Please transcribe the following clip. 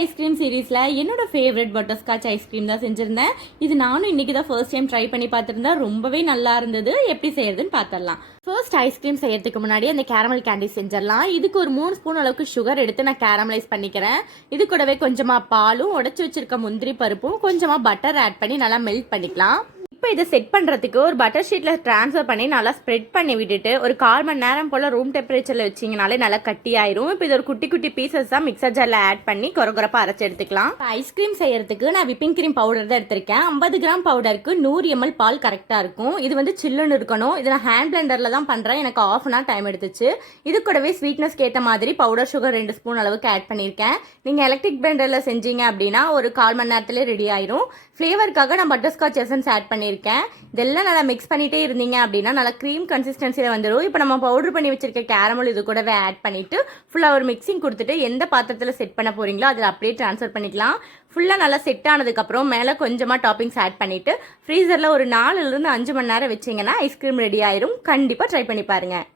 Ice cream சீரீஸில் என்னோட favourite butterscotch ice cream தான் செஞ்சுருந்தேன். இது நானும் இன்றைக்கி தான் ஃபர்ஸ்ட் டைம் ட்ரை பண்ணி பார்த்துருந்தேன். ரொம்பவே நல்லா இருந்தது. எப்படி செய்யறதுன்னு பார்த்துடலாம். ஃபர்ஸ்ட் ஐஸ்கிரீம் செய்யறதுக்கு முன்னாடி அந்த கேரமல் கேண்டி செஞ்சிடலாம். இதுக்கு ஒரு 3 ஸ்பூன் அளவுக்கு சுகர் எடுத்து நான் கேரமலைஸ் பண்ணிக்கிறேன். இது கூடவே கொஞ்சமாக பாலும் உடச்சி வச்சிருக்க முந்திரி பருப்பும் கொஞ்சமாக பட்டர் ஆட் பண்ணி நல்லா மெல்ட் பண்ணிக்கலாம். இப்போ இதை செட் பண்ணுறதுக்கு ஒரு பட்டர் ஷீட்டில் ட்ரான்ஸ்ஃபர் பண்ணி நல்லா ஸ்ப்ரெட் பண்ணி விட்டுட்டு ஒரு 1/4 மணி நேரம் போல் ரூம் டெம்பரேச்சரில் வச்சிங்கனாலே நல்லா கட்டி ஆயிரும். இப்போ இது ஒரு குட்டி குட்டி பீசஸ் தான் மிக்சர் ஜாரில் ஆட் பண்ணி கொரகொரப்பாக அரைச்சி எடுத்துக்கலாம். ஐஸ்கிரீம் செய்யறதுக்கு நான் விப்பிங் கிரீம் பவுடர் தான் எடுத்திருக்கேன். 50 கிராம் பவுடருக்கு 100 ml பால் கரெக்டாக இருக்கும். இது வந்து சில்லுன்னு இருக்கணும். இது நான் ஹேண்ட் பிளெண்டரில் தான் பண்ணுறேன். எனக்கு 1/2 hour டைம் எடுத்துச்சு. இது கூடவே ஸ்வீட்னஸ்க்கு ஏற்ற மாதிரி பவுடர் சுகர் 2 ஸ்பூன் அளவுக்கு ஆட் பண்ணியிருக்கேன். நீங்கள் எலக்ட்ரிக் பிளெண்டரில் செஞ்சீங்க அப்படின்னா ஒரு 1/4 மணி நேரத்துலேயே ரெடி ஆயிரும். ஃப்ளேவருக்காக நான் பட்டர்ஸ்காட்ச் எசன்ஸ் ஆட் பண்ணியிருக்கேன். இதெல்லாம் நல்லா மிக்ஸ் பண்ணிட்டே இருந்தீங்க அப்படின்னா நல்லா க்ரீம் கன்சிஸ்டன்சியில் வந்துடும். இப்போ நம்ம பவுடர் பண்ணி வச்சிருக்க கேரமல் இது கூடவே ஆட் பண்ணிட்டு ஃபுல்லாக ஒரு மிக்சிங் கொடுத்துட்டு எந்த பாத்திரத்தில் செட் பண்ண போறீங்களோ அதில் அப்படியே ட்ரான்ஸ்ஃபர் பண்ணிக்கலாம். ஃபுல்லாக நல்லா செட் ஆனதுக்கப்புறம் மேலே கொஞ்சமாக டாப்பிங்ஸ் ஆட் பண்ணிட்டு ஃப்ரீசரில் ஒரு 4 to 5 மணி நேரம் வச்சிங்கன்னா ஐஸ்கிரீம் ரெடி ஆயிரும். கண்டிப்பாக ட்ரை பண்ணி பாருங்கள்.